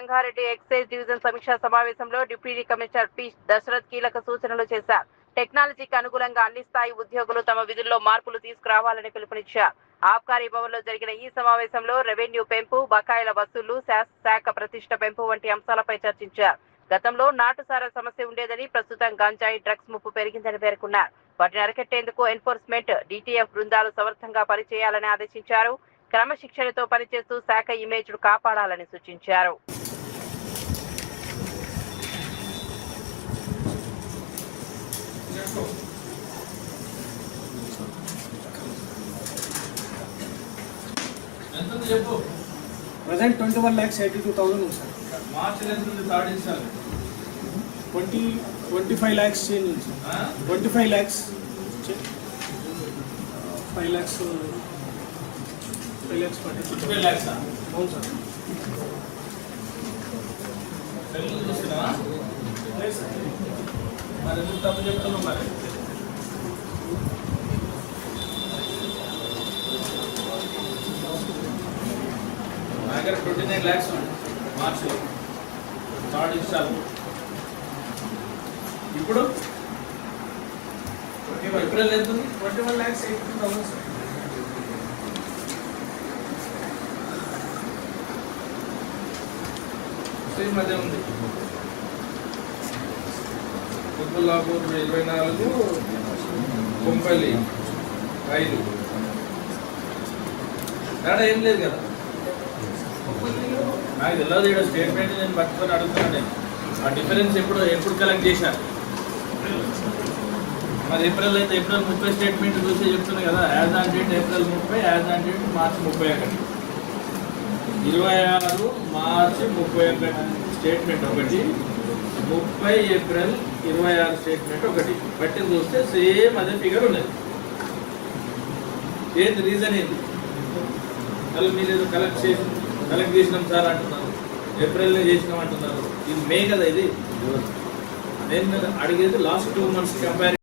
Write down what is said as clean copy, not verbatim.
Rangareddy excise division సమీక్షా సమావేశంలో deputy commissioner P Dashrath కీలక సూచనలు చేశారు. టెక్నాలజీకి అనుగుణంగా అన్ని స్థాయి ఉద్యోగులు తమ విధుల్లో మార్పులు తీసుకురావాలని పిలుపునిచ్చారు. ఆబ్కారీ భవన్ లో జరిగిన ఈ సమావేశంలో రెవెన్యూ పెంపు, బకాయిల వసూళ్లు, శాఖ ప్రతిష్ట పెంపు వంటి అంశాలపై చర్చించారు. గతంలో నాటుసారా సమస్య ఉండేదని, ప్రస్తుతం గంజాయి, డ్రగ్స్ ముప్పు పెరిగిందని పేర్కొన్నారు. వాటిని అరికట్టేందుకు ఎన్ఫోర్స్మెంట్, డిటిఎఫ్ బృందాలు సమర్థంగా పనిచేయాలని ఆదేశించారు. క్రమశిక్షణతో పనిచేస్తూ శాఖ ఇమేజ్ ను కాపాడాలని సూచించారు. Present 21,82,000 ఉంది సార్. మార్చ్ నుంచి థర్డ్ ఇన్స్టాల్ 25 lakhs చేంజ్ ఉంది sir. 25 lakhs 5 lakhs 5 lakhs 25 lakhs అవును సార్. సెల్లు చూస్తున్నావా? మరి ఎందుకు తప్పు చెప్తున్నావు మరి? నా దగ్గర 29 lakhs ఉంది మార్చిలో థర్డ్ ఇన్స్టాల్. ఇప్పుడు ఏప్రిల్ ఎంత ఉంది? 21,82,000 సార్. సేమ్ అదే ఉంది. కుత్బుల్లాపూర్ 24, కొంపల్లి 5. తేడా ఏం లేదు కదా. నాకు తెలియదు. ఇక్కడ స్టేట్మెంట్ నేను పట్టుకొని అడుగుతున్నాను. నేను ఆ డిఫరెన్స్ ఎప్పుడు కలెక్ట్ చేశాను. మరి ఏప్రిల్ అయితే ఏప్రిల్ 30 స్టేట్మెంట్ చూసి చెప్తున్నాను కదా. As on date April 30, as on date March 31. 26 March 31 statement ఒకటి, 30 ఏప్రిల్ 26 స్టేట్మెంట్ ఒకటి. బట్టి చూస్తే సేమ్ అదే ఫిగర్ ఉన్నది. ఏంటి రీజన్ ఏంటి? అసలు మీరు ఏదో కలెక్ట్ చేసినాం సార్ అంటున్నారు, ఏప్రిల్లో చేసినాం అంటున్నారు. ఇది మే కదా. ఇది నేను అడిగేది లాస్ట్ 2 months కంపేర్